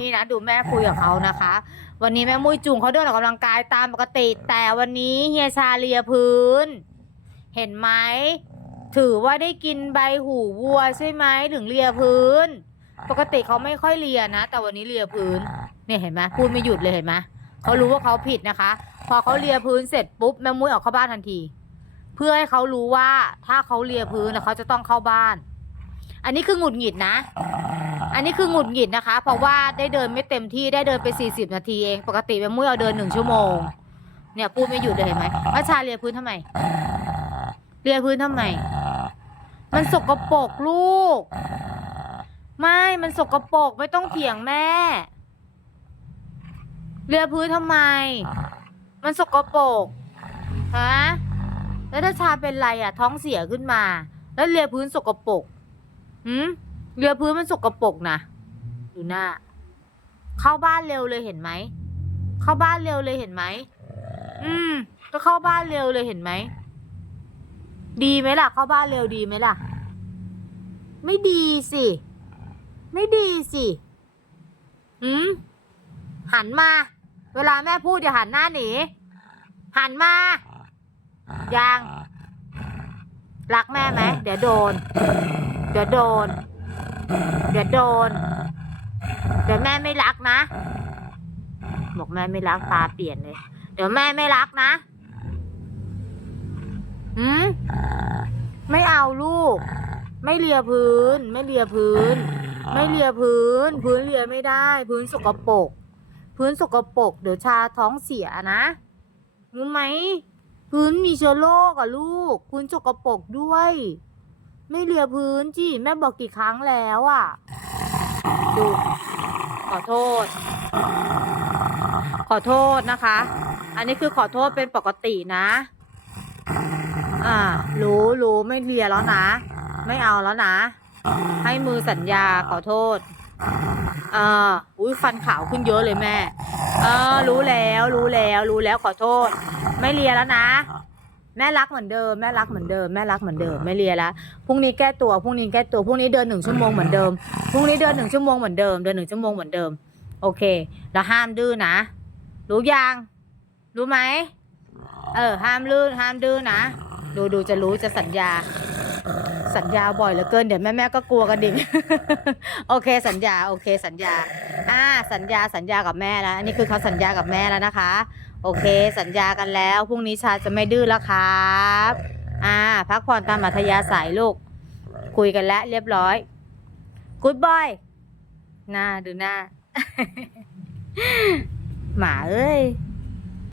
นี่นะดูแม่คุยกับเขานะคะ วันนี้แม่มุ้ยจุงเขาเดินออกกำลังกายตามปกติ แต่วันนี้เฮียชาเลียพื้น เห็นไหมถือว่าได้กินใบหูวัวใช่ไหมถึงเลียพื้น ปกติเขาไม่ค่อยเลียนะ แต่วันนี้เลียพื้นเนี่ยเห็นไหมพูดไม่หยุดเลยเห็นไหมเขารู้ว่าเขาผิดนะคะ พอเขาเลียพื้นเสร็จปุ๊บแม่มุ้ยออกเข้าบ้านทันที เพื่อให้เขารู้ว่าถ้าเขาเลียพื้นนะเขาจะต้องเข้าบ้าน อันนี้คือหงุดหงิดนะ อันนี้คือหงุดหงิดนะคะ เพราะว่าได้เดินไม่เต็มที่ได้เดินไป 40 นาทีเอง ปกติแม่มุ้ยเอาเดินหนึ่งชั่วโมง เนี่ยพูดไม่หยุดเลยเห็นไหมว่าชาเลียพื้นทำไมเลียพื้นทำไม มันสกปรกลูก ไม่ มันสกปรกไม่ต้องเถียงแม่ เลียพื้นทำไม มันสกปรกฮะแล้วถ้าชาเป็นไรอะ ท้องเสียขึ้นมา แล้วเลียพื้นสกปรกหืม เลียพื้นมันสกปรกนะดูหน้า เข้าบ้านเร็วเลยเห็นไหม เข้าบ้านเร็วเลยเห็นไหม อืม ก็เข้าบ้านเร็วเลยเห็นไหม ดีไหมล่ะ เข้าบ้านเร็วดีไหมล่ะ ไม่ดีสิ ไม่ดีสิหืมหันมา เวลาแม่พูดอย่าหันหน้าหนี หันมา ยัง รักแม่ไหม เดี๋ยวโดน เดี๋ยวโดน เดี๋ยวโดน เดี๋ยวแม่ไม่รักนะ บอกแม่ไม่รักตาเปลี่ยนเลย เดี๋ยวแม่ไม่รักนะหืมไม่เอาลูก ไม่เลียพื้น ไม่เลียพื้น ไม่เลียพื้น พื้นเลียไม่ได้ พื้นสกปรก พื้นสกปรกเดี๋ยวชาท้องเสียนะรู้ไหม พื้นมีเชื้อโรคอะลูก พื้นสกปรกด้วย ไม่เลียพื้นจีแม่บอกกี่ครั้งแล้วอะ ดู ขอโทษ ขอโทษนะคะ อันนี้คือขอโทษเป็นปกตินะ อ่า รู้รู้ไม่เลียแล้วนะ ไม่เอาแล้วนะ ให้มือสัญญาขอโทษอ่าอุ้ยฟันขาวขึ้นเยอะเลยแม่ เออ รู้แล้ว รู้แล้ว รู้แล้วขอโทษ ไม่เลียแล้วนะ แม่รักเหมือนเดิมแม่รักเหมือนเดิมแม่รักเหมือนเดิมไม่เลียแล้วพรุ่งนี้แก้ตัวพรุ่งนี้แก้ตัวพรุ่งนี้เดินหนึ่งชั่วโมงเหมือนเดิมพรุ่งนี้เดินหนึ่งชั่วโมงเหมือนเดิมเดินหนึ่งชั่วโมงเหมือนเดิม โอเคแล้วห้ามดื้อนะรู้ยังรู้ไหมเออห้ามลื่นห้ามดื้อนะดูดูจะรู้จะสัญญา สัญญาบ่อยเหลือเกินเดี๋ยวแม่แม่ก็กลัวกันดิโอเคสัญญาโอเคสัญญาอ่าสัญญาสัญญากับแม่แล้วอันนี้คือเขาสัญญากับแม่แล้วนะคะ โอเค สัญญากันแล้วพรุ่งนี้ชาจะไม่ดื้อแล้วครับอ่าพักผ่อนตามอัธยาศัยลูก คุยกันแล้วเรียบร้อยกูดบอยหน้าดูหน้า หมาเอ้ย